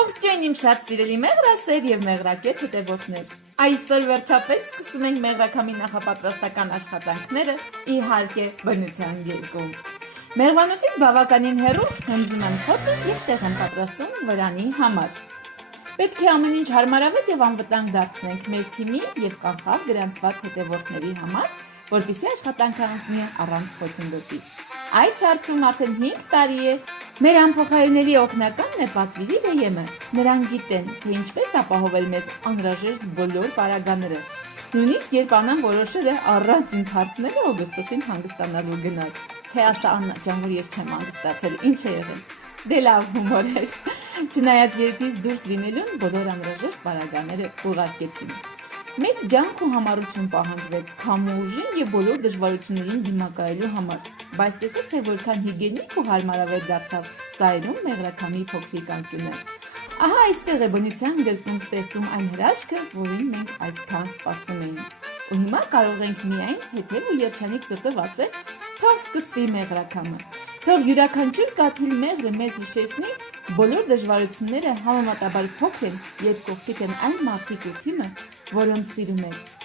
Ողջույն իմ շատ սիրելի մեղրասեր եւ մեղրակետ հետևորդներ։ Այսօր վերջապես սկսում ենք մեղրակամի նախապատրաստական աշխատանքները, իհարկե բնության ելքում։ Մեղվանոցից բավականին հեռու հմզում եմ խոտը եւ տեղ եմ պատրաստում վրանի համար։ Պետք է ամեն ինչ հարմարավետ եւ անվտանգ դարձնենք մեր թիմի եւ կանխավ գրանցված հետևորդների համար, որպեսզի աշխատանքը անցնի առանց խոչընդոտի։ Այս հարցում արդեն 5 տարի է մեր անփոխարինելի օգնականն է Պատվիրի Ռեյեմը։ Նրանք գիտեն, թե ինչպես ապահովել մեզ անհրաժեշտ բոլոր պարագաները։ Նույնիսկ երբ Անան որոշել է առանց ինձ հարցնելու օգոստոսին հանգստանալու գնալ, թե ասա Աննա ջան, որ ես չեմ հանգստացել, ինչ է եղել։ Դե լավ հումոր էր։ Չնայած երկրից դուրս լինելուն բոլոր անհրաժեշտ պարագաները ուղարկեցին։ Մեծ ջանք ու համառություն պահանջվեց քամու ուժին եւ բոլոր դժվարություններին դիմակայելու համար, բայց տեսեք թե որքան հիգիենիկ ու հարմարավետ դարձավ սայրում մեղրակամի փոքրիկ անկյունը։ Ահա այստեղ է բնության գրկում ստեղծում այն հրաշքը, որին մենք այսքան սպասում էինք։ Ու հիմա կարող ենք միայն թեթև ու երջանիկ սրտով ասել, թող սկսվի մեղրակամը։ Թող յուրաքանչյուր կաթիլ մեղրը մեզ հիշեցնի բոլոր դժվարությունները համեմատաբար փոքր են, երբ կողքիդ են այն մարդիկ ու թիմը, որոնց սիրում եք։